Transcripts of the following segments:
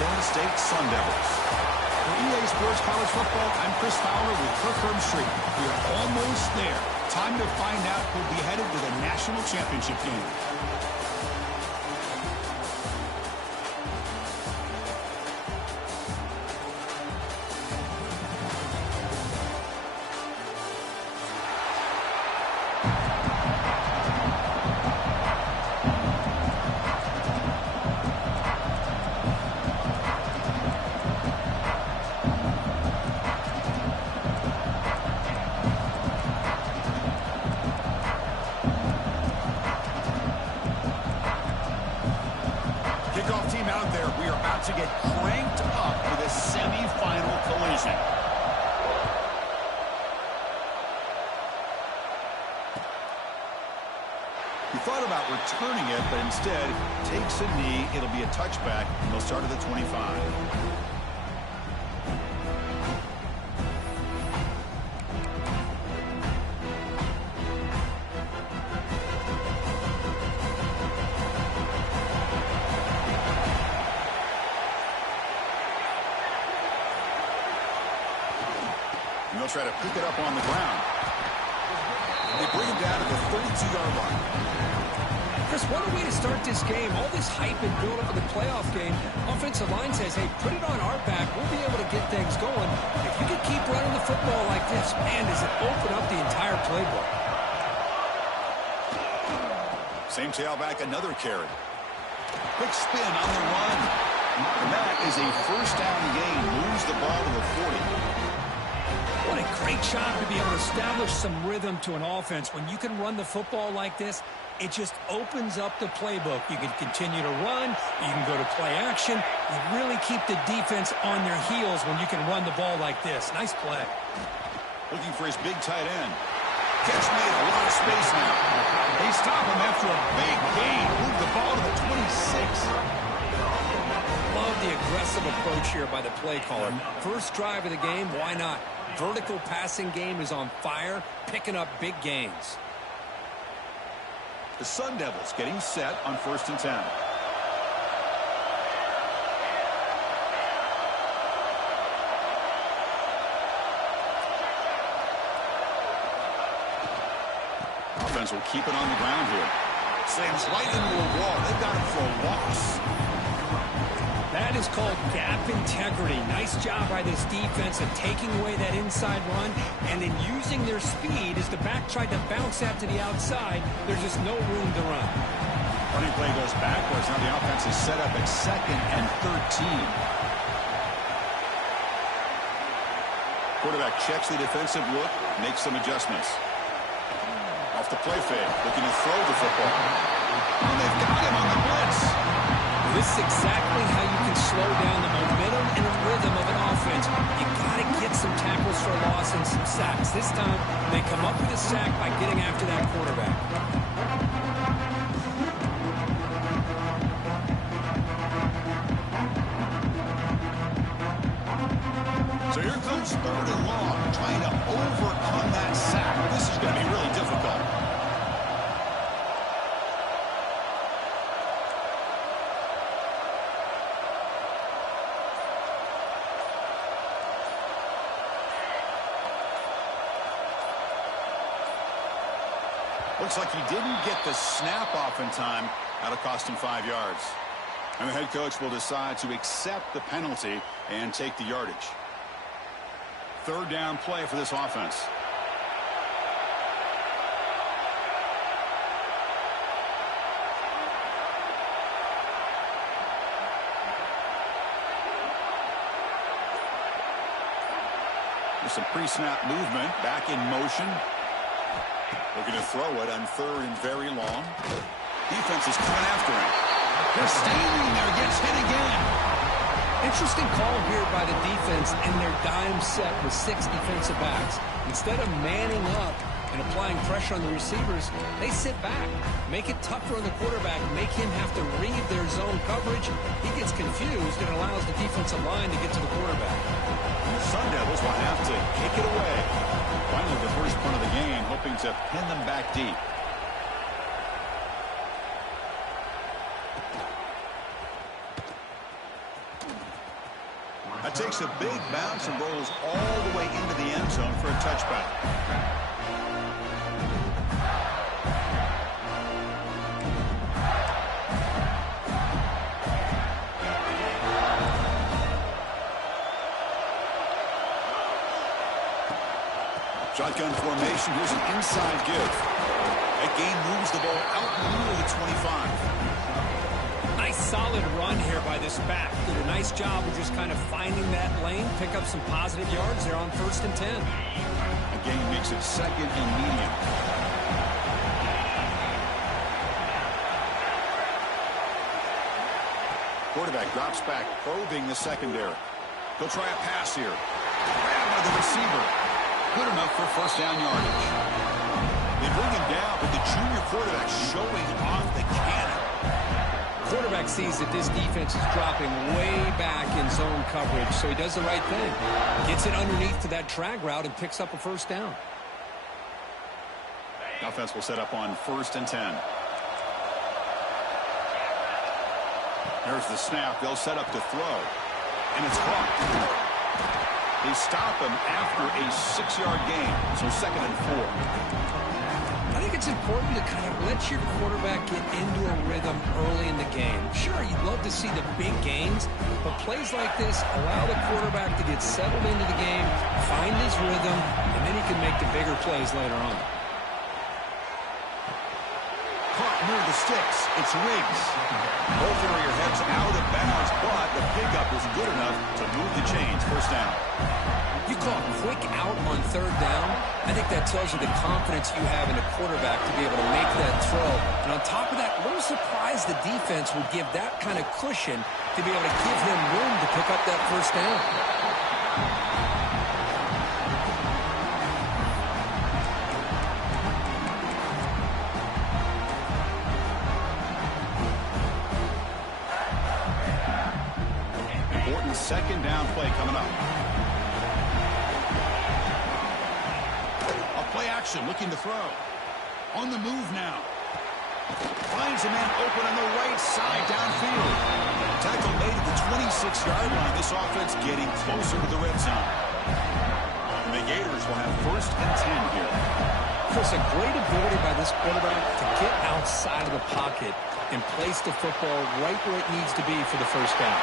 Arizona State Sun Devils. For EA Sports College Football, I'm Chris Fowler with Kirkherm Street. We are almost there. Time to find out who'll be headed to the national championship game. Kickoff team out there. We are about to get cranked up for this semifinal collision. He thought about returning it, but instead takes a knee. It'll be a touchback, and they'll start at the 25. They'll try to pick it up on the ground. They bring him down to the 32-yard line. Chris, what a way to start this game. All this hype and build up for the playoff game. Offensive line says, hey, put it on our back. We'll be able to get things going. If you can keep running the football like this, man, does it open up the entire playbook. Same tailback, another carry. Quick spin on the run. And that is a first down gain. Moves the ball to the 40. What a great job to be able to establish some rhythm to an offense. When you can run the football like this, it just opens up the playbook. You can continue to run. You can go to play action. You really keep the defense on their heels when you can run the ball like this. Nice play. Looking for his big tight end. Catch made, a lot of space now. They stop him after a big gain. Move the ball to the 26. Love the aggressive approach here by the play caller. First drive of the game, why not? Vertical passing game is on fire, picking up big gains. The Sun Devils getting set on 1st and 10. Offense will keep it on the ground here. Slams right into a wall. They've got him for a loss. That is called gap integrity. Nice job by this defense of taking away that inside run and then using their speed as the back tried to bounce that to the outside. There's just no room to run. Running play goes backwards. Now the offense is set up at 2nd and 13. Quarterback checks the defensive look, makes some adjustments. Off the play fake, looking to throw the football. And they've got him on the blitz. This is exactly how you can slow down the momentum and the rhythm of an offense. You got to get some tackles for loss and some sacks. This time, they come up with a sack by getting after that quarterback. So here comes 3rd and long, trying to overcome that sack. This is going to be really difficult. Looks like he didn't get the snap off in time. That'll cost him 5 yards. And the head coach will decide to accept the penalty and take the yardage. 3rd down play for this offense. There's some pre-snap movement. Back in motion. Looking to throw it on 3rd and very long. Defense is coming after him. They're standing there. Gets hit again. Interesting call here by the defense in their dime set with 6 defensive backs. Instead of manning up and applying pressure on the receivers, they sit back, make it tougher on the quarterback, make him have to read their zone coverage. He gets confused and allows the defensive line to get to the quarterback. The Sun Devils will have to kick it away. Finally, the first punt of the game, hoping to pin them back deep. That takes a big bounce and rolls all the way into the end zone for a touchback. Shotgun formation. Here's an inside give. That gain moves the ball out in the middle of the 25. Nice solid run here by this back. Did a nice job of just kind of finding that lane, pick up some positive yards there on 1st and 10. The gain makes it 2nd and medium. Quarterback drops back, probing the secondary. He'll try a pass here. Grabbed by the receiver. Good enough for 1st down yardage. They bring him down, but the junior quarterback showing off the cannon. Quarterback sees that this defense is dropping way back in zone coverage, so he does the right thing. Gets it underneath to that drag route and picks up a 1st down. Offense will set up on 1st and 10. There's the snap. They'll set up to throw. And it's caught. They stop him after a 6-yard gain, so 2nd and 4. I think it's important to kind of let your quarterback get into a rhythm early in the game. Sure, you'd love to see the big gains, but plays like this allow the quarterback to get settled into the game, find his rhythm, and then he can make the bigger plays later on. Caught near the sticks. It's Riggs. Ball carrier heads out of bounds, but the pickup is good enough to move the chains. 1st down. You call a quick out on 3rd down. I think that tells you the confidence you have in a quarterback to be able to make that throw. And on top of that, a little surprised the defense would give that kind of cushion to be able to give him room to pick up that 1st down. Important 2nd down play coming up. Action, looking to throw. On the move now. Finds a man open on the right side downfield. Tackle made at the 26-yard line. This offense getting closer to the red zone. And the Gators will have 1st and 10 here. Chris, a great ability by this quarterback to get outside of the pocket and place the football right where it needs to be for the 1st down.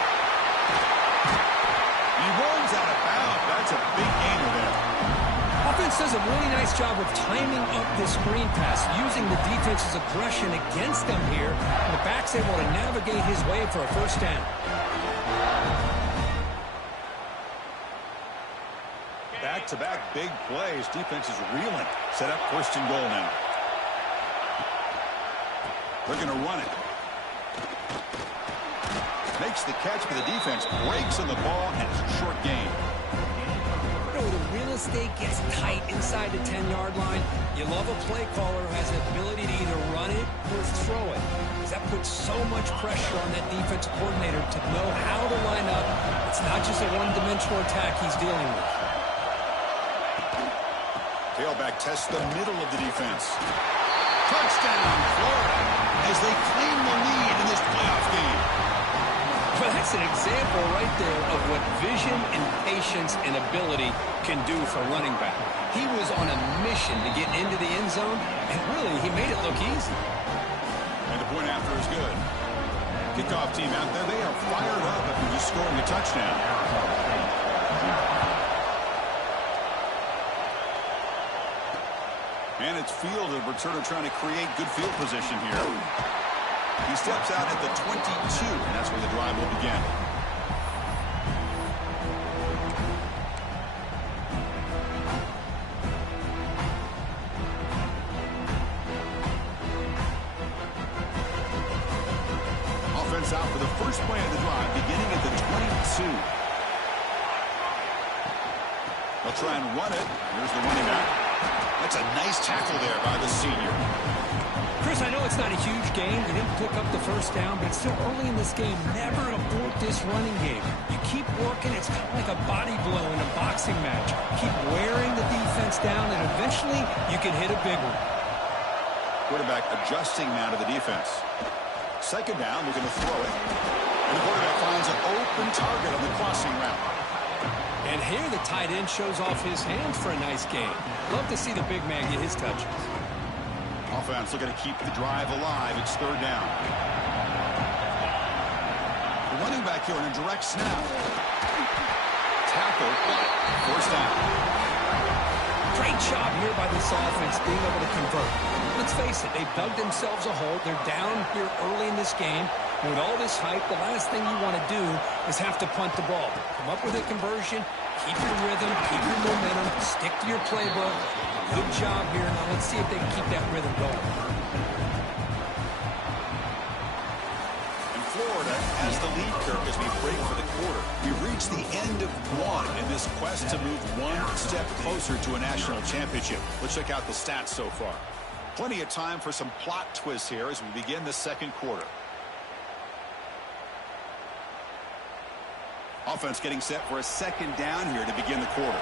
He runs out of bounds. That's a big gainer there. Offense does a really nice job of timing up this screen pass, using the defense's aggression against them here, and the back's able to navigate his way for a 1st down. Back-to-back big plays. Defense is reeling. Set up 1st and goal now. They're going to run it. Makes the catch, but the defense breaks on the ball, and it's a short gain. The real estate gets tight inside the 10-yard line. You love a play caller who has the ability to either run it or throw it, because that puts so much pressure on that defensive coordinator to know how to line up. It's not just a one-dimensional attack he's dealing with. Tailback tests the middle of the defense. Touchdown, Florida, as they claim the lead in this playoff game. Well, that's an example right there of what vision and patience and ability can do for a running back. He was on a mission to get into the end zone, and really, he made it look easy. And the point after is good. Kickoff team out there, they are fired up after just scoring a touchdown. And it's field, and returner trying to create good field position here. He steps out at the 22, and that's where the drive will begin. Offense out for the first play of the drive, beginning at the 22. They'll try and run it. Here's the running back. That's a nice tackle there by the senior. Chris, I know it's not a huge game. You didn't pick up the 1st down, but it's still early in this game. Never abort this running game. You keep working. It's kind of like a body blow in a boxing match. Keep wearing the defense down, and eventually you can hit a big one. Quarterback adjusting now to the defense. 2nd down, looking to throw it. And the quarterback finds an open target on the crossing route. And here the tight end shows off his hands for a nice game. Love to see the big man get his touches. Offense looking to keep the drive alive. It's third down. The running back here in a direct snap. Tackle, forced down. Great job here by this offense being able to convert. Let's face it, they've dug themselves a hole. They're down here early in this game. With all this hype, the last thing you want to do is have to punt the ball. Come up with a conversion, keep your rhythm, keep your momentum, stick to your playbook. Good job here. Now let's see if they can keep that rhythm going. And Florida has the lead, Kirk, as we break for the quarter. We've reached the end of one in this quest to move one step closer to a national championship. Let's check out the stats so far. Plenty of time for some plot twists here as we begin the second quarter. Offense getting set for a second down here to begin the quarter.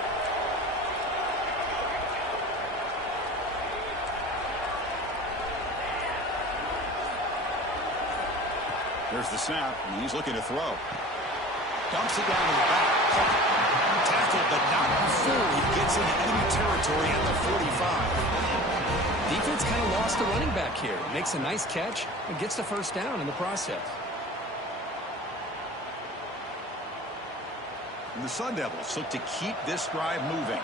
There's the snap, and he's looking to throw. Dumps it down to the back. Tackled, but not before he gets into enemy territory at the 45. Defense kind of lost the running back here. Makes a nice catch and gets the first down in the process. And the Sun Devils look to keep this drive moving.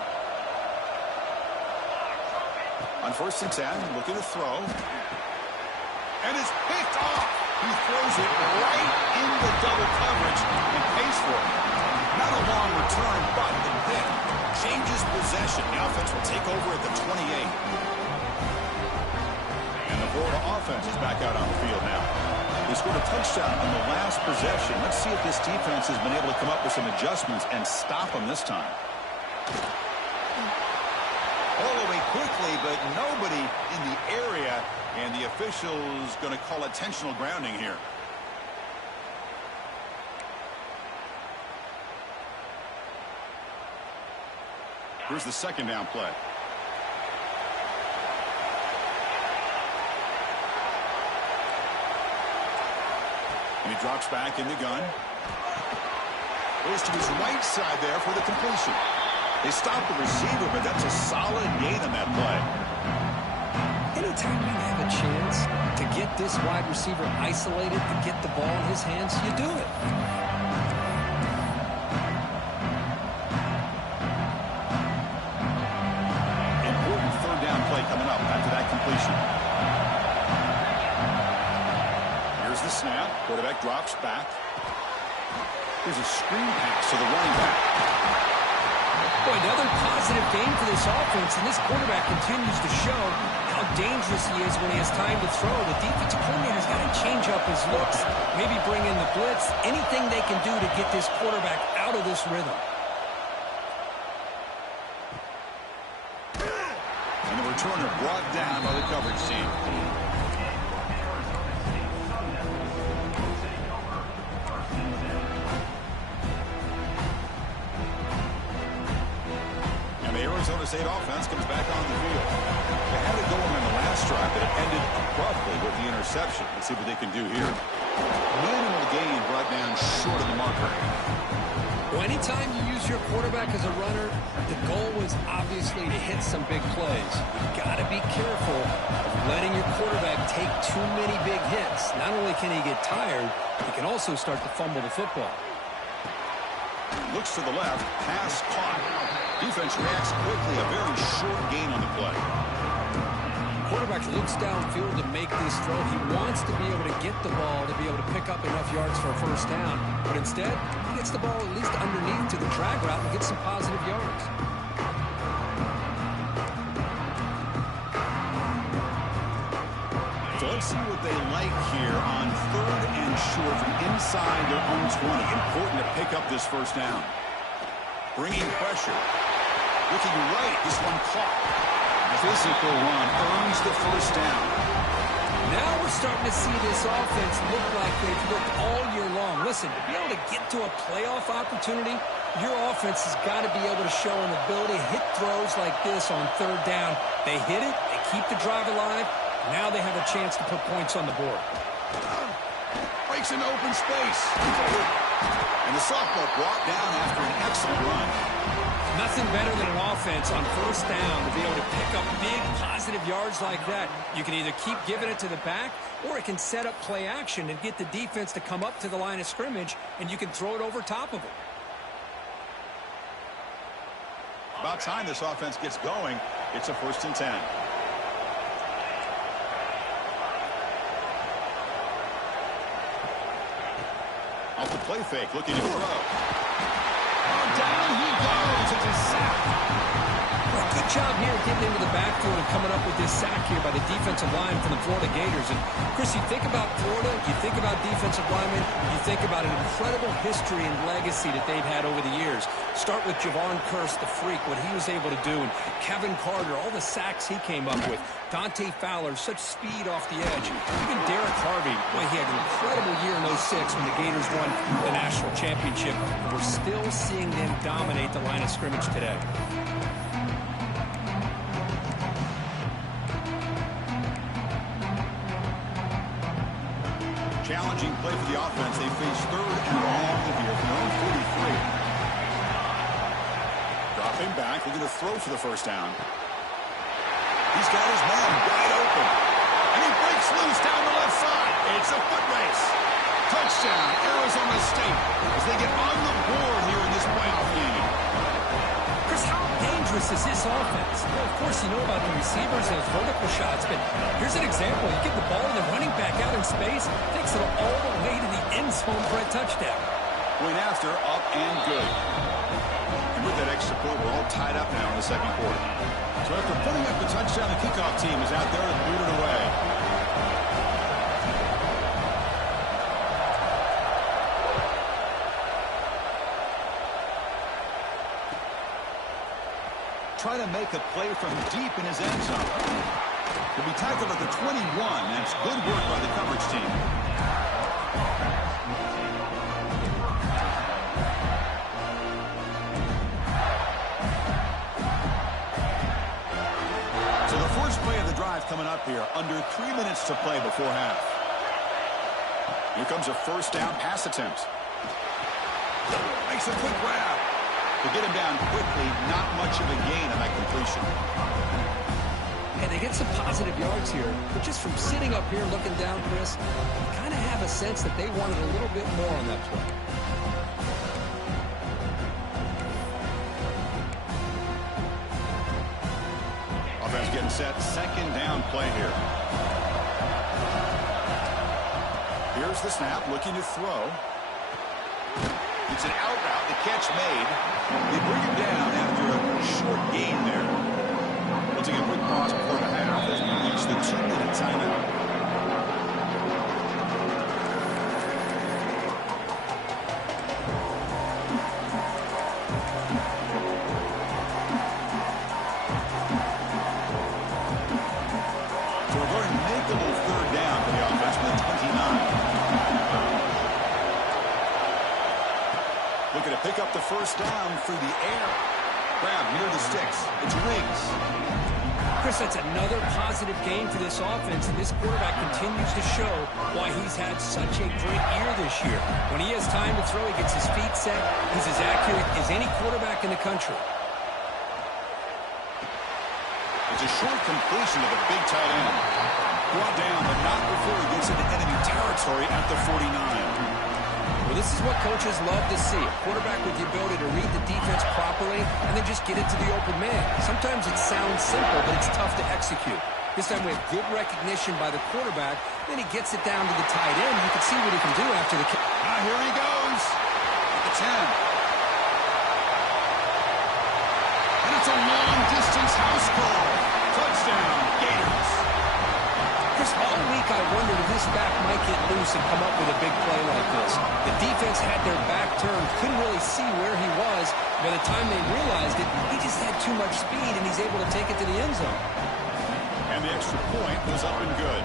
On 1st and 10, looking to throw. And it's picked off. He throws it right into double coverage and pays for it. Not a long return, but the pick changes possession. The offense will take over at the 28. And the Florida offense is back out on the field now. They scored a touchdown on the last possession. Let's see if this defense has been able to come up with some adjustments and stop them this time. All the way quickly, but nobody in the area, and the official's going to call intentional grounding here. Here's the second down play. And he drops back in the gun. Goes to his right side there for the completion. They stop the receiver, but that's a solid gain on that play. Anytime you have a chance to get this wide receiver isolated, to get the ball in his hands, you do it. Important third down play coming up after that completion. Here's the snap. Quarterback drops back. Here's a screen pass to the running back. Boy, another positive game for this offense, and this quarterback continues to show how dangerous he is when he has time to throw. The defensive coordinator's got to change up his looks, maybe bring in the blitz, anything they can do to get this quarterback out of this rhythm. And the returner brought down by the coverage team. Arizona State offense comes back on the field. They had it going on the last drive, but it ended abruptly with the interception. Let's see what they can do here. Minimal gain brought down short of the marker. Well, anytime you use your quarterback as a runner, the goal was obviously to hit some big plays. You've got to be careful of letting your quarterback take too many big hits. Not only can he get tired, he can also start to fumble the football. Looks to the left, pass caught. Defense reacts quickly, a very short gain on the play. Quarterback looks downfield to make this throw. He wants to be able to get the ball to be able to pick up enough yards for a first down. But instead, he gets the ball at least underneath to the drag route and gets some positive yards. So let's see what they like here on 3rd and short from inside their own 20. Important to pick up this first down. Bringing pressure. Looking right, this one caught. Physical run earns the first down. Now we're starting to see this offense look like they've looked all year long. Listen, to be able to get to a playoff opportunity, your offense has got to be able to show an ability to hit throws like this on 3rd down. They hit it, they keep the drive alive. Now they have a chance to put points on the board. Breaks into open space. And the sophomore brought down after an excellent run. Nothing better than an offense on first down to be able to pick up big positive yards like that. You can either keep giving it to the back, or it can set up play action and get the defense to come up to the line of scrimmage, and you can throw it over top of it. About time this offense gets going. It's a 1st and 10. Off the play fake, looking to throw. Down he goes. It's a sack. Well, good job here getting into the backfield and coming up with this sack here by the defensive line from the Florida Gators. And, Chris, you think about Florida, you think about defensive linemen, you think about an incredible history and legacy that they've had over the years. Start with Javon Kearse, the freak, what he was able to do, and Kevin Carter, all the sacks he came up with. Dante Fowler, such speed off the edge. Even Derek Harvey, boy, he had an incredible year in '06 when the Gators won the national championship. We're still seeing them dominate the line of scrimmage today. Challenging play for the offense. They face 3rd and long here from their own 43. Dropping back, looking to throw for the 1st down. He's got his man wide open. And he breaks loose down the left side. It's a foot race. Touchdown, Arizona State, as they get on the board here in this playoff game. Chris, how dangerous is this offense? Well, of course, you know about the receivers and his vertical shots, but here's an example. You get the ball to the running back out in space, takes it all the way to the end zone for a touchdown. Went after, up and good. And with that extra point, we're all tied up now in the 2nd quarter. So after putting up the touchdown, the kickoff team is out there to boot it away. Try to make a play from deep in his end zone. He'll be tackled at the 21. That's good work by the coverage team. So the first play of the drive coming up here. Under 3 minutes to play before half. Here comes a 1st down pass attempt. Makes a quick grab. To get him down quickly, not much of a gain on that completion. And they get some positive yards here, but just from sitting up here looking down, Chris, you kind of have a sense that they wanted a little bit more on that play. Offense getting set, 2nd down play here. Here's the snap, looking to throw. It's an out route, the catch made. They bring him down after a short gain there. We'll take a quick pause before the half as we reach the 2-minute timeout. So a very makeable 3rd down for the offense with 29. Looking to pick up the 1st down through the air. Grab near the sticks. It's Riggs. Chris, that's another positive game for this offense, and this quarterback continues to show why he's had such a great year this year. When he has time to throw, he gets his feet set. He's as accurate as any quarterback in the country. It's a short completion of the big tight end. Brought down, but not before he gets into enemy territory at the 49. Well, this is what coaches love to see. A quarterback with the ability to read the defense properly and then just get it to the open man. Sometimes it sounds simple, but it's tough to execute. This time we have good recognition by the quarterback. Then he gets it down to the tight end. You can see what he can do after the kick. Here he goes. At the 10. And it's a long-distance house call. Touchdown, Gators. Chris, all week I wondered if this back might get loose and come up with a big play like this. The defense had their back turned, couldn't really see where he was. By the time they realized it, he just had too much speed, and he's able to take it to the end zone. And the extra point was up and good.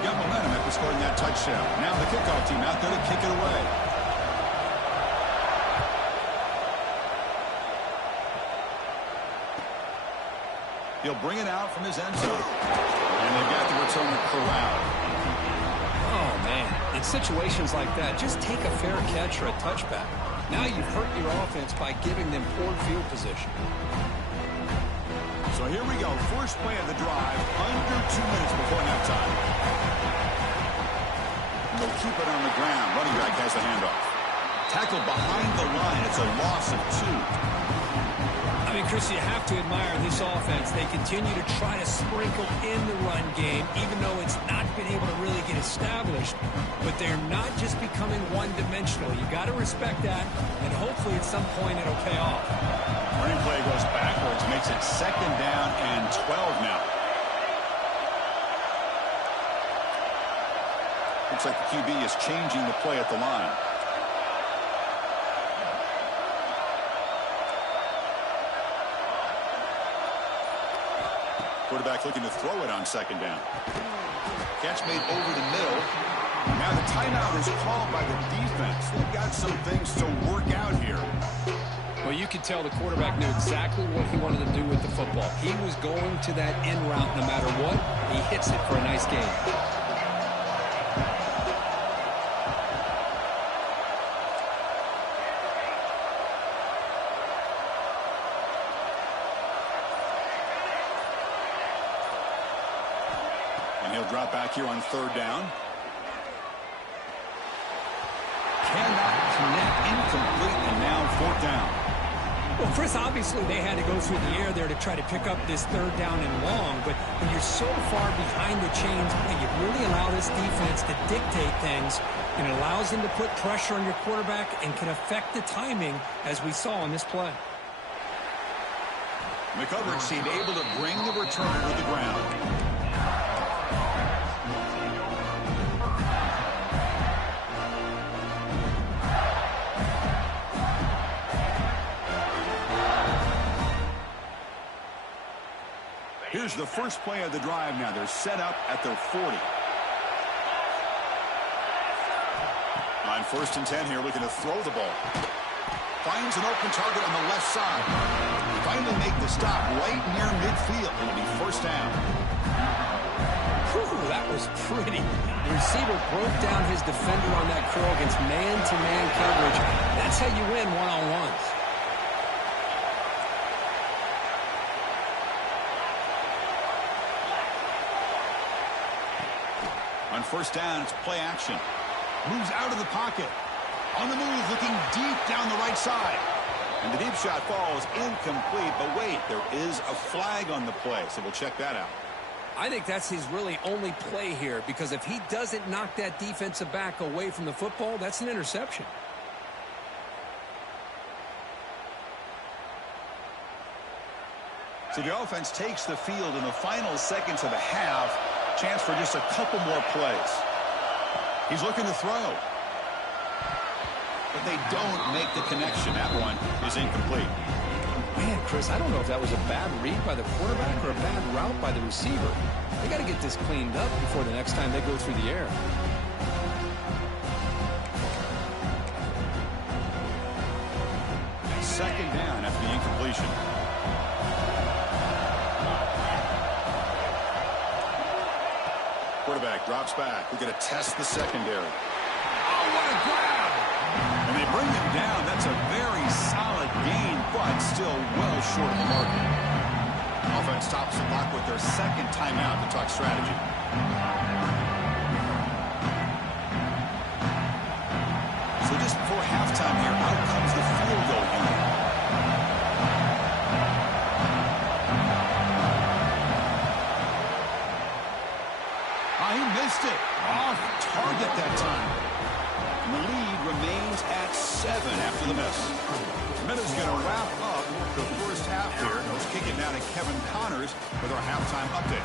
Got momentum after scoring that touchdown. Now the kickoff team out there to kick it away. He'll bring it out from his end zone. And they've got the returner corralled. Oh, man. In situations like that, just take a fair catch or a touchback. Now you've hurt your offense by giving them poor field position. So here we go. First play of the drive, under 2 minutes before halftime. They'll keep it on the ground. Running back has the handoff. Tackled behind the line. It's a loss of 2. I mean, Chris, you have to admire this offense. They continue to try to sprinkle in the run game, even though it's not been able to really get established. But they're not just becoming one-dimensional. You got to respect that, and hopefully at some point it'll pay off. Running play goes backwards, makes it 2nd down and 12 now. Looks like the QB is changing the play at the line. Quarterback looking to throw it on 2nd down. Catch made over the middle. Now the timeout is called by the defense. They've got some things to work out here. Well, you could tell the quarterback knew exactly what he wanted to do with the football. He was going to that in route no matter what. He hits it for a nice gain. And he'll drop back here on 3rd down. Cannot connect, incomplete, and now 4th down. Well, Chris, obviously they had to go through the air there to try to pick up this 3rd down and long, but when you're so far behind the chains, you really allow this defense to dictate things, and it allows them to put pressure on your quarterback and can affect the timing, as we saw in this play. The coverage team able to bring the returner to the ground. Here's the first play of the drive now. They're set up at their 40. On 1st and 10 here, looking to throw the ball. Finds an open target on the left side. Finally make the stop right near midfield. It'll be 1st down. Whew, that was pretty. The receiver broke down his defender on that curl against man-to-man coverage. That's how you win one-on-ones. On 1st down, it's play action. Moves out of the pocket. On the move, looking deep down the right side. And the deep shot falls incomplete. But wait, there is a flag on the play, so we'll check that out. I think that's his really only play here, because if he doesn't knock that defensive back away from the football, that's an interception. So the offense takes the field in the final seconds of the half. Chance for just a couple more plays. He's looking to throw. But they don't make the connection. That one is incomplete. Man, Chris, I don't know if that was a bad read by the quarterback or a bad route by the receiver. They got to get this cleaned up before the next time they go through the air. And 2nd down after the incompletion. Quarterback drops back. We're going to test the secondary. Oh, what a grab! And they bring him down. That's a very solid gain, but still well short of the mark. Offense stops the clock with their 2nd timeout to talk strategy. So just before halftime here, out comes the field goal unit. He missed it. Off target that time. And the lead remains at 7 after the miss. Minutes going to wrap up the first half here. Let's kick it now to Kevin Connors with our halftime update.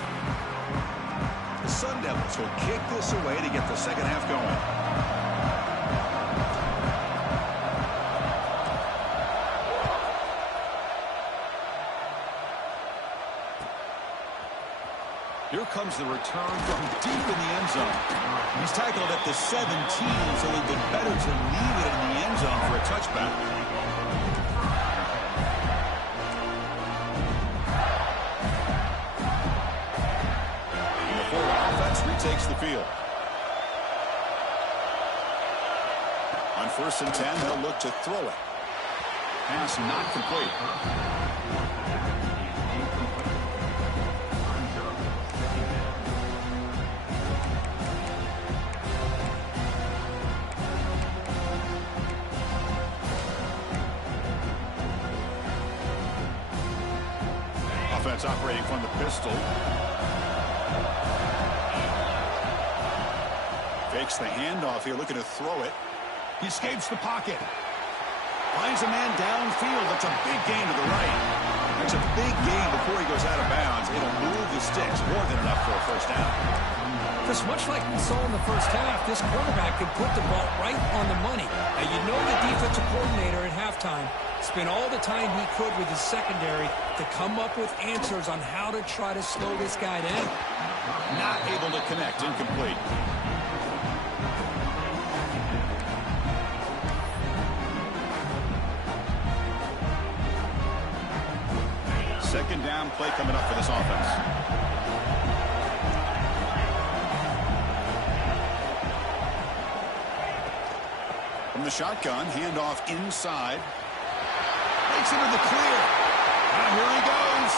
The Sun Devils will kick this away to get the 2nd half going. Here comes the return from deep in the end zone. He's tackled at the 17, so it'd be better to leave it in the end zone for a touchback. And the Florida offense retakes the field. first and 10. They'll look to throw it. Pass not complete. Offense operating from the pistol. Fakes the handoff here, looking to throw it. He escapes the pocket. Finds a man downfield. That's a big gain to the right. That's a big gain before he goes out of bounds. It'll move the sticks more than enough for a first down. Just much like we saw in the first half, this quarterback could put the ball right on the money. Now, you know the defensive coordinator at halftime spent all the time he could with his secondary to come up with answers on how to try to slow this guy down. Not able to connect. Incomplete. Second down play coming up for this offense. From the shotgun, handoff inside. Makes it in the clear. And here he goes.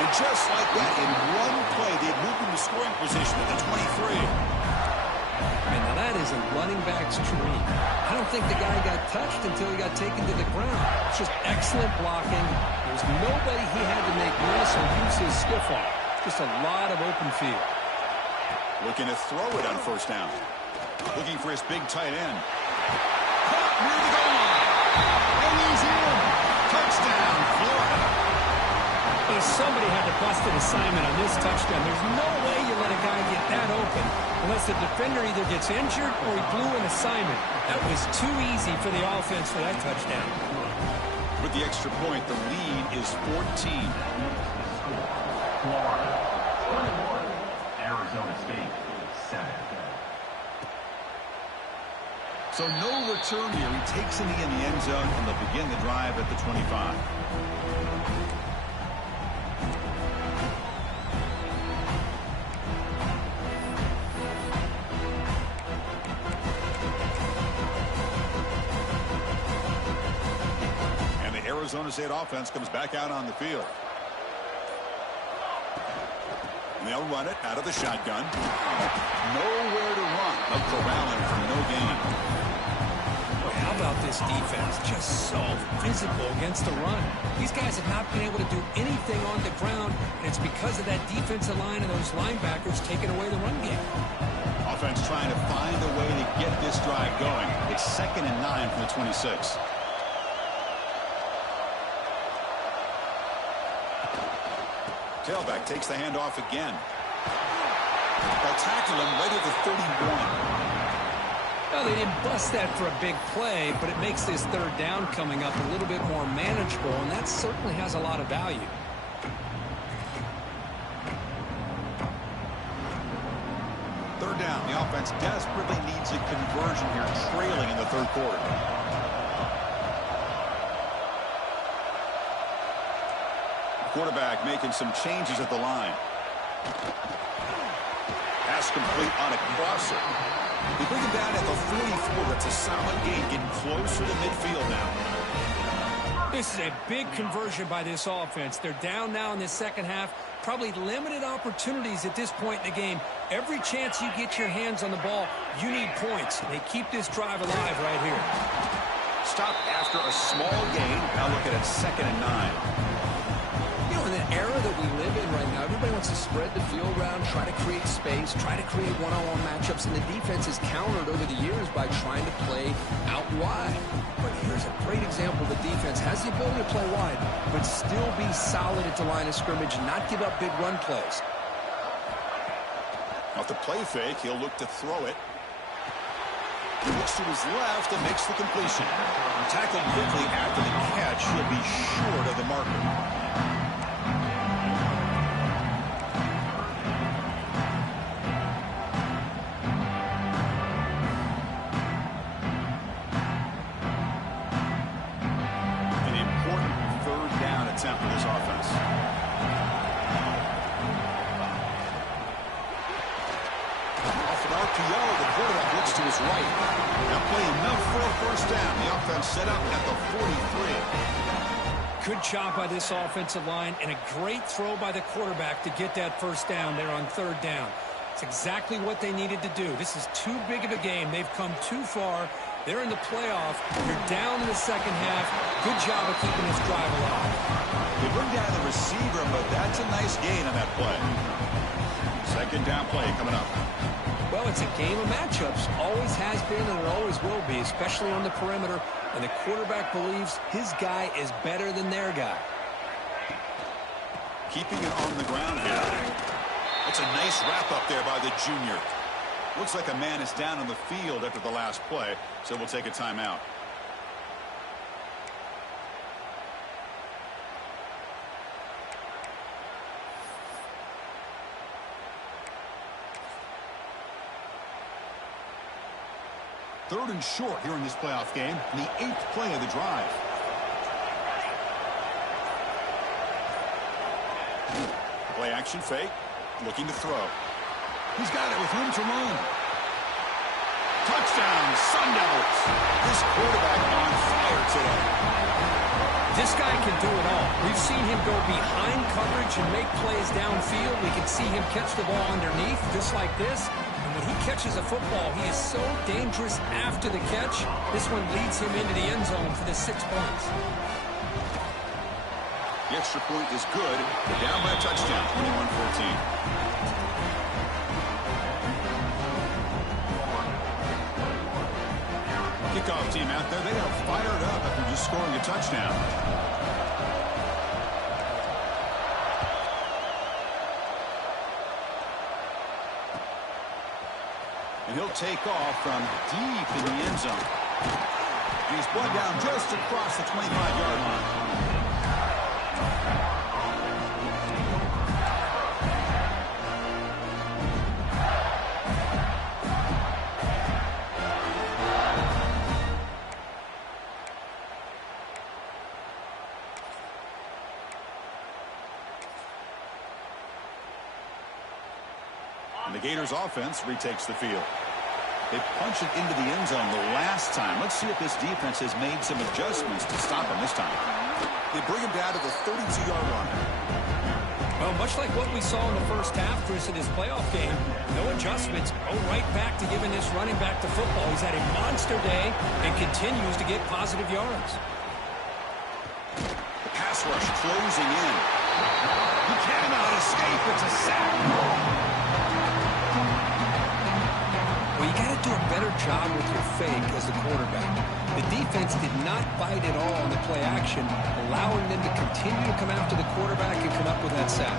And just like that, in one play, they moved into scoring position at the 23. And now that is a running back's dream. I don't think the guy got touched until he got taken to the ground. It's just excellent blocking. There's nobody he had to make miss or use his stiff arm. Just a lot of open field. Looking to throw it on first down. Looking for his big tight end. Caught near the goal line. And he's in. Touchdown, Florida. Well, somebody had to bust an assignment on this touchdown. There's no way you let a guy get that open unless the defender either gets injured or he blew an assignment. That was too easy for the offense for that touchdown. With the extra point, the lead is 14. Florida, 21. Arizona State, 7. So no return here. He takes it in the end zone, and they'll begin the drive at the 25. And the Arizona State offense comes back out on the field. And they'll run it out of the shotgun. Nowhere to run. They'll corral him for no gain. How about this defense? Just so physical against the run. These guys have not been able to do anything on the ground, and it's because of that defensive line and those linebackers taking away the run game. Offense trying to find a way to get this drive going. It's 2nd and 9 from the 26. Tailback takes the handoff again. They'll tackle him right at the 31. Well, they didn't bust that for a big play, but it makes this third down coming up a little bit more manageable, and that certainly has a lot of value. Third down. The offense desperately needs a conversion here, trailing in the third quarter. Quarterback making some changes at the line. Pass complete on a crosser. They bring him down at the 44. That's a solid gain, getting closer to midfield now. This is a big conversion by this offense. They're down now in the second half. Probably limited opportunities at this point in the game. Every chance you get your hands on the ball, you need points. They keep this drive alive right here. Stop after a small gain. Now look at it, 2nd and 9. You know, in the era that we live in right now, everybody wants to spread the field around, try to create space, try to create one-on-one matchups, and the defense has countered over the years by trying to play out wide. But here's a great example. The defense has the ability to play wide, but still be solid at the line of scrimmage and not give up big run plays. Off the play fake, he'll look to throw it. He looks to his left and makes the completion. Tackled quickly after the catch. He'll be short of the marker. Attempt for this offense. Off an RPO, the quarterback blitz to his right. They'll play enough for a first down. The offense set up at the 43. Good job by this offensive line and a great throw by the quarterback to get that first down there on third down. It's exactly what they needed to do. This is too big of a game. They've come too far. They're in the playoff. They're down in the second half. Good job of keeping this drive alive. They bring down the receiver, but that's a nice gain on that play. Second down play coming up. Well, it's a game of matchups. Always has been and it always will be, especially on the perimeter. And the quarterback believes his guy is better than their guy. Keeping it on the ground here. That's a nice wrap up there by the junior. Looks like a man is down on the field after the last play, so we'll take a timeout. Third and short here in this playoff game, in the 8th play of the drive. Play action fake, looking to throw. He's got it with room to run. Touchdown, Sun Devils. This quarterback on fire today. This guy can do it all. We've seen him go behind coverage and make plays downfield. We can see him catch the ball underneath just like this. And when he catches a football, he is so dangerous after the catch. This one leads him into the end zone for the 6 points. The extra point is good. They're down by a touchdown, 21-14. Kickoff team out there. They are fired up after just scoring a touchdown. And he'll take off from deep in the end zone. He's brought down just across the 25-yard line. And the Gators offense retakes the field. They punch it into the end zone the last time. Let's see if this defense has made some adjustments to stop him this time. They bring him down to the 32-yard line. Well, much like what we saw in the first half, Chris, in his playoff game, no adjustments. Go right back to giving this running back to football. He's had a monster day and continues to get positive yards. The pass rush closing in. He cannot escape. It's a sack. Well, you got to do a better job with your fake as the quarterback. The defense did not bite at all on the play action, allowing them to continue to come after the quarterback and come up with that sack.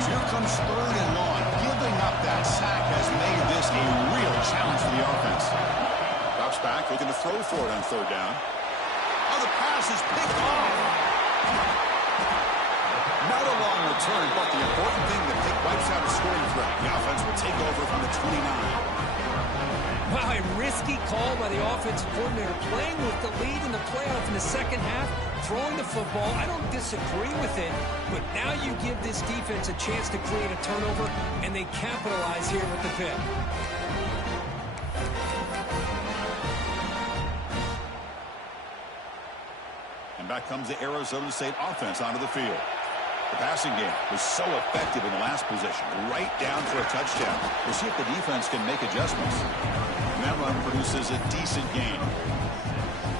So here comes third and long. Giving up that sack has made this a real challenge for the offense. Drops back, looking to throw for it on third down. Oh, the pass is picked off. Not a long return, but the important thing that wipes out a scoring threat. The offense will take over from the 29. Wow, a risky call by the offensive coordinator, playing with the lead in the playoff in the second half, throwing the football. I don't disagree with it, but now you give this defense a chance to create a turnover, and they capitalize here with the pick. And back comes the Arizona State offense onto the field. The passing game was so effective in the last possession, right down for a touchdown. We'll see if the defense can make adjustments. And that run produces a decent gain.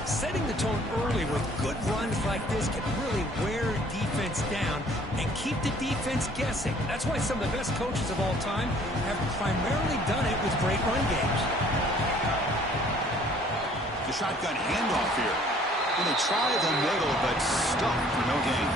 Setting the tone early with good runs like this can really wear defense down and keep the defense guessing. That's why some of the best coaches of all time have primarily done it with great run games. The shotgun handoff here. And they try the middle, but stuck for no gain.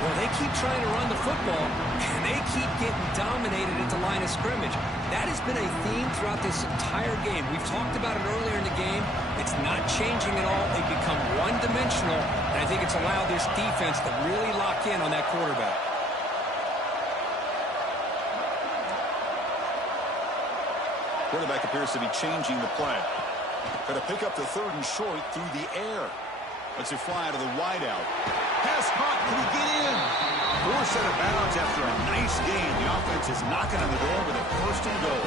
Well, they keep trying to run the football, and they keep getting dominated at the line of scrimmage. That has been a theme throughout this entire game. We've talked about it earlier in the game. It's not changing at all. They've become one-dimensional, and I think it's allowed this defense to really lock in on that quarterback. Quarterback appears to be changing the play. Got to pick up the third and short through the air. Let's it fly to the wideout. Pass caught. Can he get in? 4 set of bounds after a nice gain. The offense is knocking on the door with a first and goal.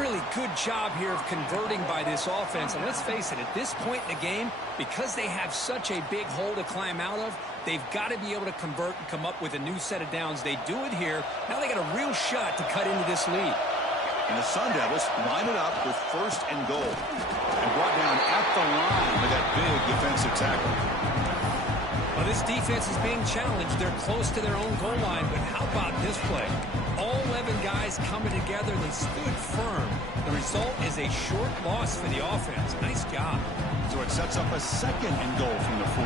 Really good job here of converting by this offense. And let's face it, at this point in the game, because they have such a big hole to climb out of, they've got to be able to convert and come up with a new set of downs. They do it here. Now they got a real shot to cut into this lead. And the Sun Devils line it up with first and goal. And brought down at the line with that big defensive tackle. Well, this defense is being challenged. They're close to their own goal line, but how about this play? All 11 guys coming together. They stood firm. The result is a short loss for the offense. Nice job. So it sets up a second and goal from the 4.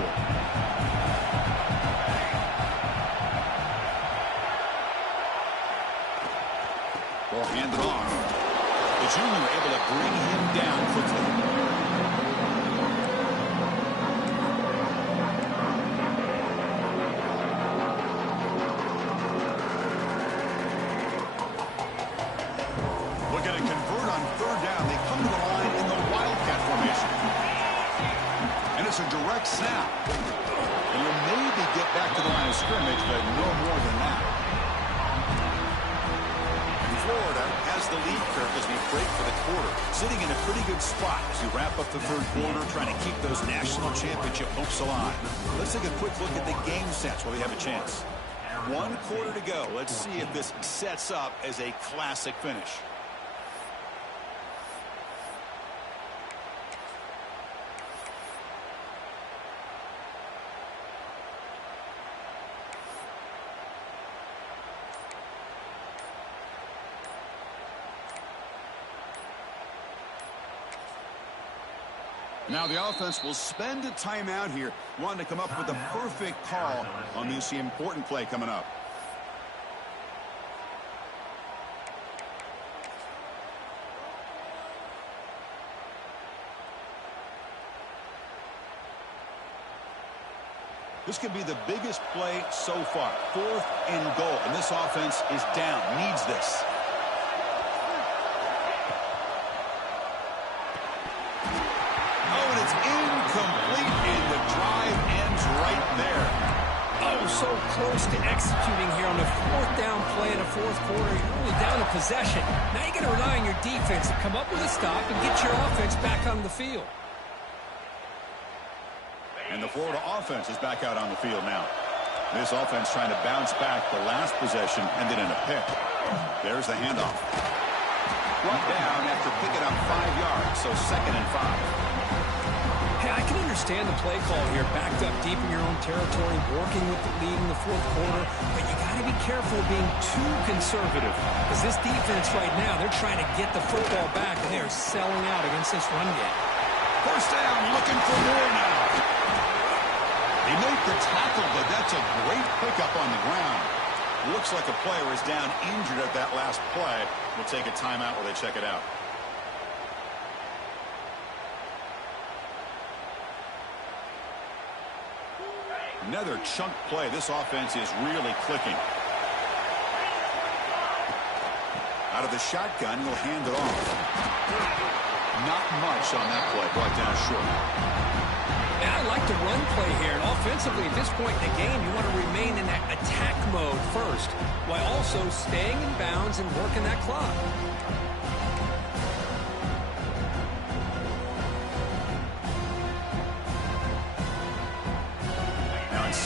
Ball handed off. The junior able to bring him down quickly. A direct snap. And will maybe get back to the line of scrimmage, but no more than that. Florida has the lead, Kirk, as we break for the quarter. Sitting in a pretty good spot as we wrap up the third quarter, trying to keep those national championship hopes alive. Let's take a quick look at the game sets while we have a chance. 1 quarter to go. Let's see if this sets up as a classic finish. Now the offense will spend a timeout here, wanting to come up with the perfect call on this important play coming up. This could be the biggest play so far. 4th and goal, and this offense is down, needs this. Incomplete, and the drive ends right there. Oh, so close to executing here on the 4th down play in the 4th quarter. You're only down a possession. Now you got to rely on your defense to come up with a stop and get your offense back on the field. And the Florida offense is back out on the field now. This offense trying to bounce back the last possession and then in a pick. There's the handoff. Brought down after picking up 5 yards, so 2nd and 5. Hey, I can understand the play call here, backed up deep in your own territory, working with the lead in the 4th quarter, but you got to be careful of being too conservative, because this defense right now, they're trying to get the football back, and they are selling out against this run game. First down, looking for more now. He made the tackle, but that's a great pickup on the ground. Looks like a player is down injured at that last play. We'll take a timeout while they check it out. Another chunk play. This offense is really clicking. Out of the shotgun, he'll hand it off. Not much on that play. Brought down short. Yeah, I like the run play here. And offensively, at this point in the game, you want to remain in that attack mode first, while also staying in bounds and working that clock.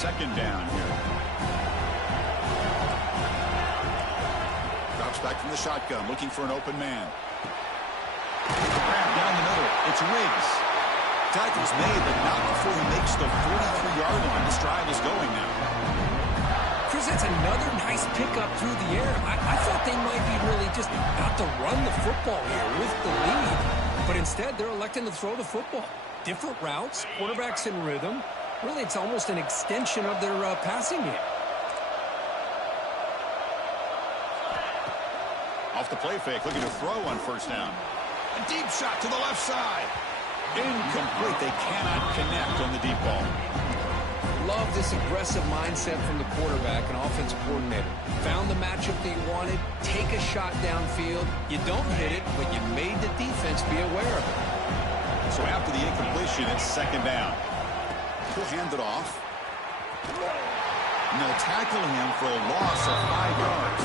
Second down here. Drops back from the shotgun, looking for an open man. Grab down the middle. It's Riggs. Tackle's made, but not before he makes the 43-yard line. This drive is going now. Chris, that's another nice pickup through the air. I thought they might be really just about to run the football here with the lead. But instead, they're electing to throw the football. Different routes, quarterbacks in rhythm. Really, it's almost an extension of their passing game. Off the play fake, looking to throw on first down. A deep shot to the left side. Incomplete. They cannot connect on the deep ball. Love this aggressive mindset from the quarterback and offensive coordinator. Found the matchup that you wanted, take a shot downfield. You don't hit it, but you made the defense be aware of it. So after the incompletion, it's second down. He'll hand it off. And they'll tackle him for a loss of 5 yards.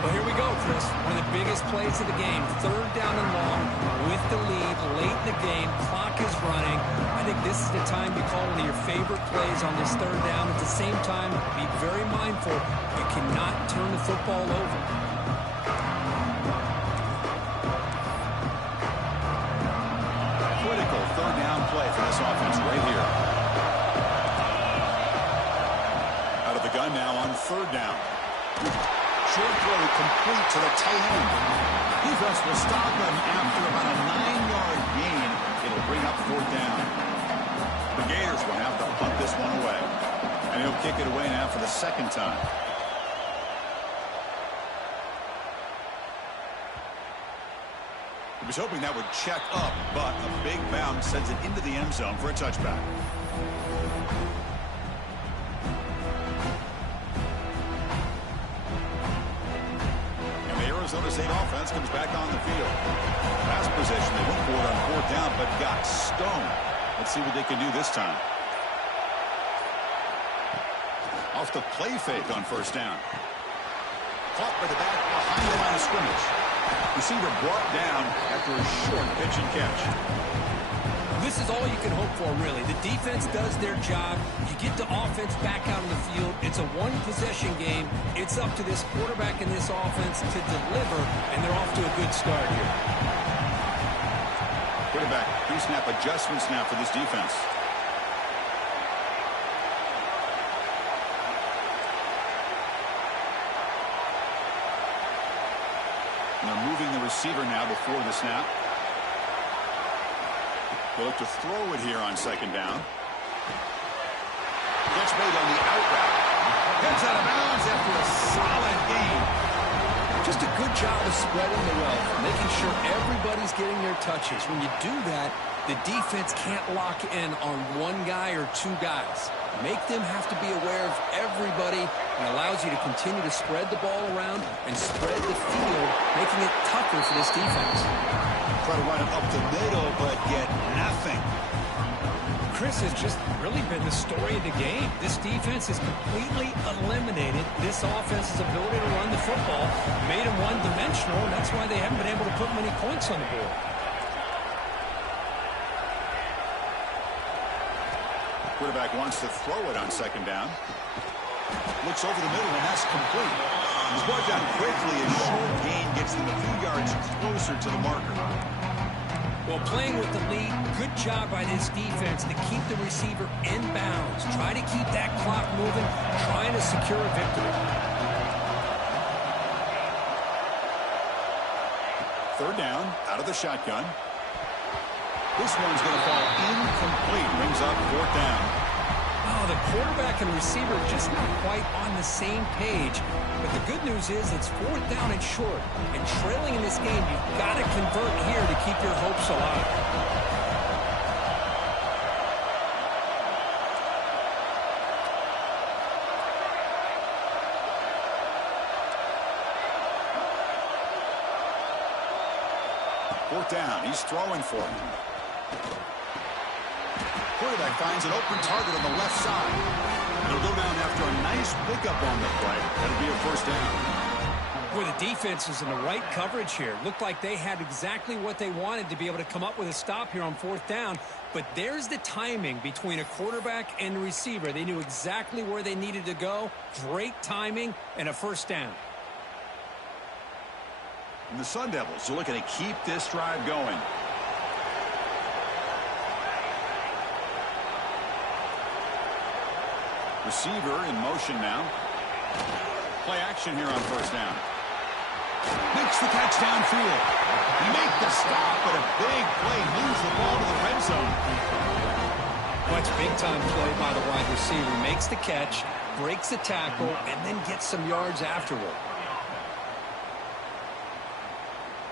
Well, here we go, Chris. One of the biggest plays of the game. 3rd down and long with the lead late in the game. Clock is running. I think this is the time to call one of your favorite plays on this 3rd down. At the same time, be very mindful. You cannot turn the football over. Critical 3rd down play for this offense right here. Out of the gun now on 3rd down. Short throw complete to the tight end. Defense will stop him after about a 9-yard gain. It'll bring up 4th down. The Gators will have to punt this one away. And he'll kick it away now for the 2nd time. He was hoping that would check up, but a big bounce sends it into the end zone for a touchback. Arizona State offense comes back on the field. Pass possession, they went for it on 4th down, but got stoned. Let's see what they can do this time. Off the play fake on 1st down. Caught by the back behind the line of scrimmage. Receiver brought down after a short pitch and catch. This is all you can hope for, really. The defense does their job. You get the offense back out on the field. It's a one-possession game. It's up to this quarterback and this offense to deliver, and they're off to a good start here. Quarterback pre-snap adjustments now for this defense. And they're moving the receiver now before the snap. They'll look to throw it here on 2nd down. Catch made on the out route. Gets out of bounds after a solid gain. Just a good job of spreading the wealth, making sure everybody's getting their touches. When you do that, the defense can't lock in on one guy or 2 guys. Make them have to be aware of everybody, and allows you to continue to spread the ball around and spread the field, making it tougher for this defense. Try to run it up the middle, but get nothing. Chris, has just really been the story of the game. This defense has completely eliminated this offense's ability to run the football, made them one-dimensional, and that's why they haven't been able to put many points on the board. Quarterback wants to throw it on 2nd down. Looks over the middle, and that's complete. He's brought down quickly. A short gain gets them a few yards closer to the marker. Well, playing with the lead, good job by this defense to keep the receiver in bounds. Try to keep that clock moving, trying to secure a victory. 3rd down, out of the shotgun. This one's going to fall incomplete. Brings up 4th down. Oh, the quarterback and receiver just not quite on the same page. But the good news is it's 4th down and short. And trailing in this game, you've got to convert here to keep your hopes alive. Fourth down. He's throwing for him. Quarterback finds an open target on the left side. And he'll go down after a nice pickup on the play. That'll be a 1st down. Boy, the defense is in the right coverage here. Looked like they had exactly what they wanted to be able to come up with a stop here on 4th down. But there's the timing between a quarterback and the receiver. They knew exactly where they needed to go. Great timing and a 1st down. And the Sun Devils are looking to keep this drive going. Receiver in motion now. Play action here on 1st down. Makes the catch downfield. He makes the stop, but a big play moves the ball to the red zone. Well, it's big-time play by the wide receiver. Makes the catch, breaks the tackle, and then gets some yards afterward.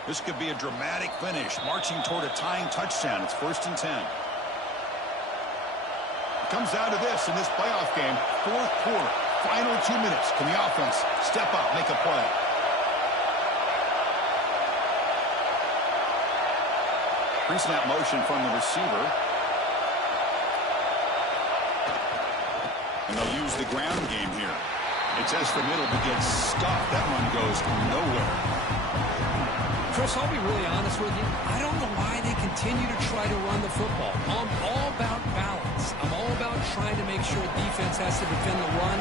This could be a dramatic finish, marching toward a tying touchdown. It's 1st and 10. It comes down to this in this playoff game. 4th quarter, final 2 minutes. Can the offense step up, make a play? Pre-snap motion from the receiver. And they'll use the ground game here. They test the middle, but gets stuffed. That one goes nowhere. Chris, I'll be really honest with you. I don't know why they continue to try to run the football. I'm all about balance. I'm all about trying to make sure defense has to defend the run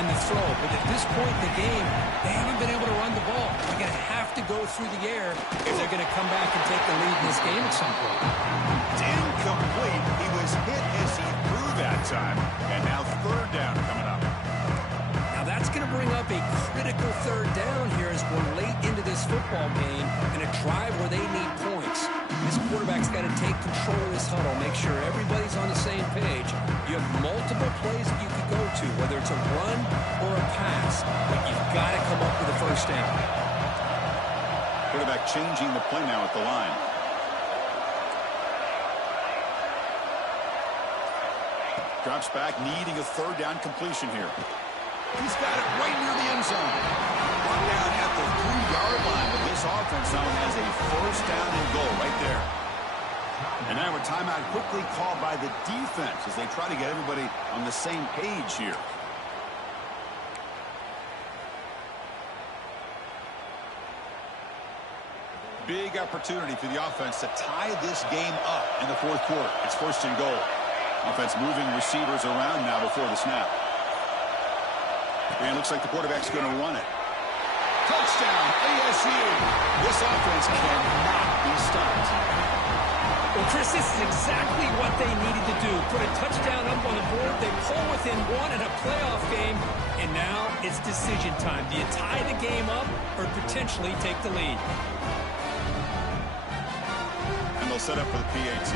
and the throw. But at this point in the game, they haven't been able to run the ball. They're going to have to go through the air if they're going to come back and take the lead in this game at some point. Incomplete. He was hit as he threw that time. And now third down coming up. Now that's going to bring up a critical third down here as we're late into this football game in a drive where they need points. This quarterback's got to take control of this huddle, make sure everybody's on the same page. You have multiple plays that you could go to, whether it's a run or a pass, but you've got to come up with a first down. Quarterback changing the play now at the line. Drops back, needing a third down completion here. He's got it right near the end zone. Brought down at the 3-yard line, but this offense now has a first down and goal right there. And now a timeout quickly called by the defense as they try to get everybody on the same page here. Big opportunity for the offense to tie this game up in the fourth quarter. It's first and goal. Offense moving receivers around now before the snap. And it looks like the quarterback's going to run it. Touchdown, ASU. This offense cannot be stopped. Well, Chris, this is exactly what they needed to do. Put a touchdown up on the board. They pull within one in a playoff game. And now it's decision time. Do you tie the game up or potentially take the lead? And they'll set up for the PAT.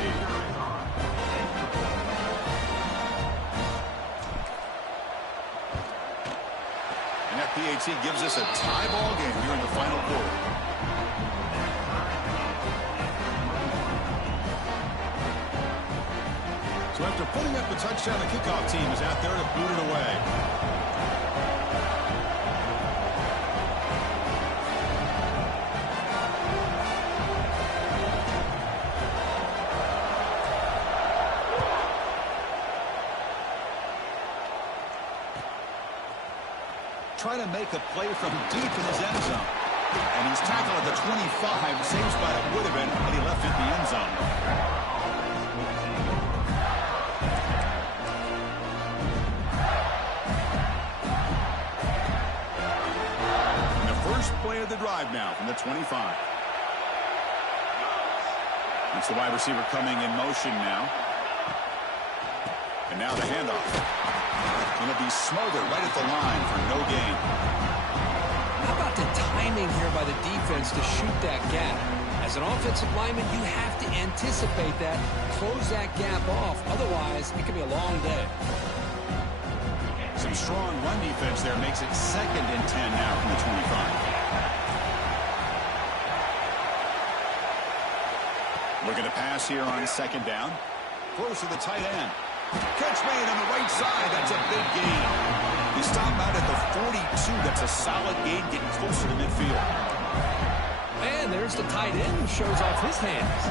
And that PAT gives us a tie ball game here in the final quarter. So after putting up the touchdown, the kickoff team is out there to boot it away. Trying to make a play from deep in his end zone. And he's tackled at the 25. Same spot it would have been had he left it in the end zone. And the first play of the drive now from the 25. It's the wide receiver coming in motion now. And now the handoff. Going to be smothered right at the line for no gain. How about the timing here by the defense to shoot that gap? As an offensive lineman, you have to anticipate that, close that gap off. Otherwise, it could be a long day. Some strong run defense there makes it 2nd and 10 now from the 25. Looking to pass here on 2nd down. Close to the tight end. Catch made on the right side. That's a big gain. He stopped out at the 42. That's a solid gain, getting closer to midfield. And there's the tight end who shows off his hands.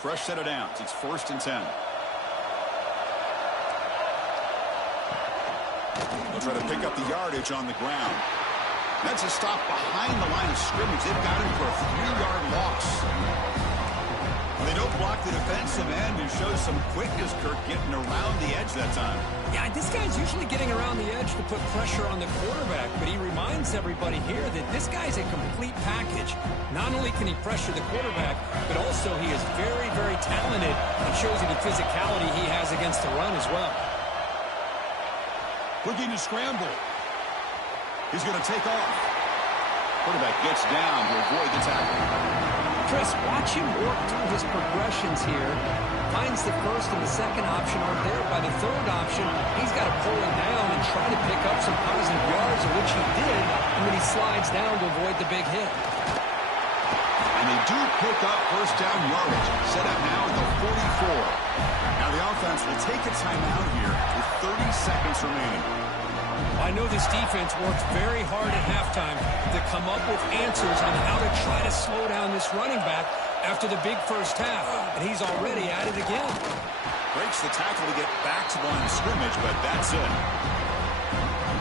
Fresh set of downs. It's 1st and 10. They'll try to pick up the yardage on the ground. That's a stop behind the line of scrimmage. They've got him for a 3-yard loss. They don't block the defensive end, who shows some quickness, Kirk, getting around the edge that time. Yeah, this guy's usually getting around the edge to put pressure on the quarterback, but he reminds everybody here that this guy's a complete package. Not only can he pressure the quarterback, but also he is very, very talented and shows you the physicality he has against the run as well. Looking to scramble. He's going to take off. Quarterback gets down to avoid the tackle. Chris, watch him work through his progressions here. Finds the first and the second option aren't there. By the third option, he's got to pull it down and try to pick up some positive yards, which he did, and then he slides down to avoid the big hit. And they do pick up first down yardage. Set up now at the 44. Now the offense will take a timeout here with 30 seconds remaining. I know this defense worked very hard at halftime to come up with answers on how to try to slow down this running back, after the big first half, and he's already at it again. Breaks the tackle to get back to the line of scrimmage, but that's it.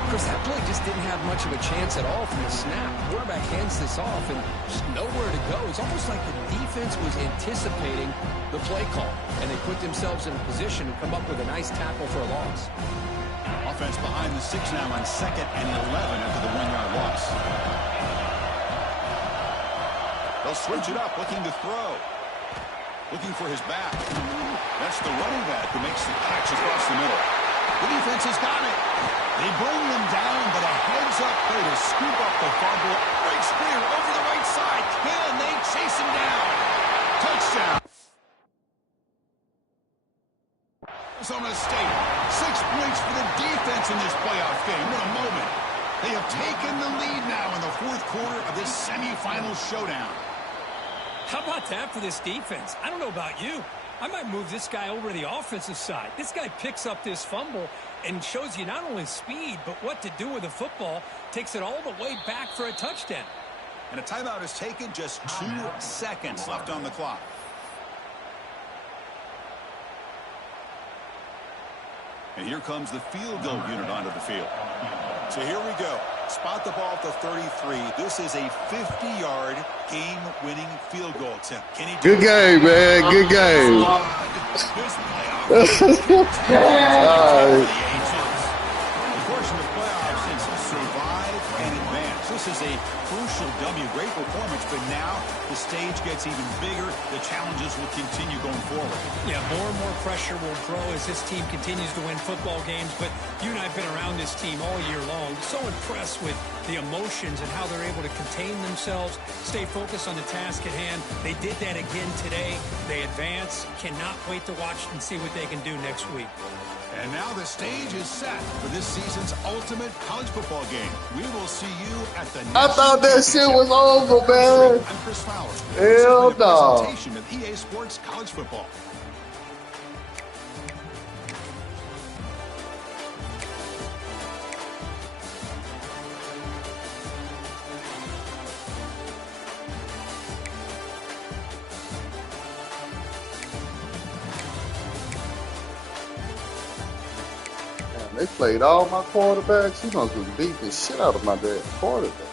Chris, that play just didn't have much of a chance at all from the snap. The quarterback hands this off, and just nowhere to go. It's almost like the defense was anticipating the play call, and they put themselves in a position to come up with a nice tackle for a loss. Offense behind the 6 now on 2nd and 11 after the 1-yard loss. They'll switch it up, looking to throw. Looking for his back. That's the running back who makes the catch across the middle. The defense has got it. They bring them down, but a heads-up play to scoop up the fumble. Breaks clear over the right side. Can they chase him down? Touchdown. On a mistake. 6 points for the defense in this playoff game. What a moment. They have taken the lead now in the 4th quarter of this semifinal showdown. How about that for this defense? I don't know about you. I might move this guy over to the offensive side. This guy picks up this fumble and shows you not only speed, but what to do with the football. Takes it all the way back for a touchdown. And a timeout is taken, just 2 seconds left on the clock. And here comes the field goal unit onto the field. So here we go. Spot the ball at the 33. This is a 50-yard game-winning field goal attempt. Can he do Good game, man. Good game. Unfortunately, the playoffs since survive and advance. This is a crucial W. Great performance, but now the stage gets even bigger. The challenges will continue going forward. Yeah, more and more pressure will grow as this team continues to win football games. But you and I have been around this team all year long. So impressed with the emotions and how they're able to contain themselves, stay focused on the task at hand. They did that again today. They advance. Cannot wait to watch and see what they can do next week. And now the stage is set for this season's ultimate college football game. We will see you at the I thought that shit was over, man. I'm Chris Fowler. Hell This is a no. presentation of EA Sports College Football. They played all my quarterbacks. He must have beat the shit out of my dad quarterback.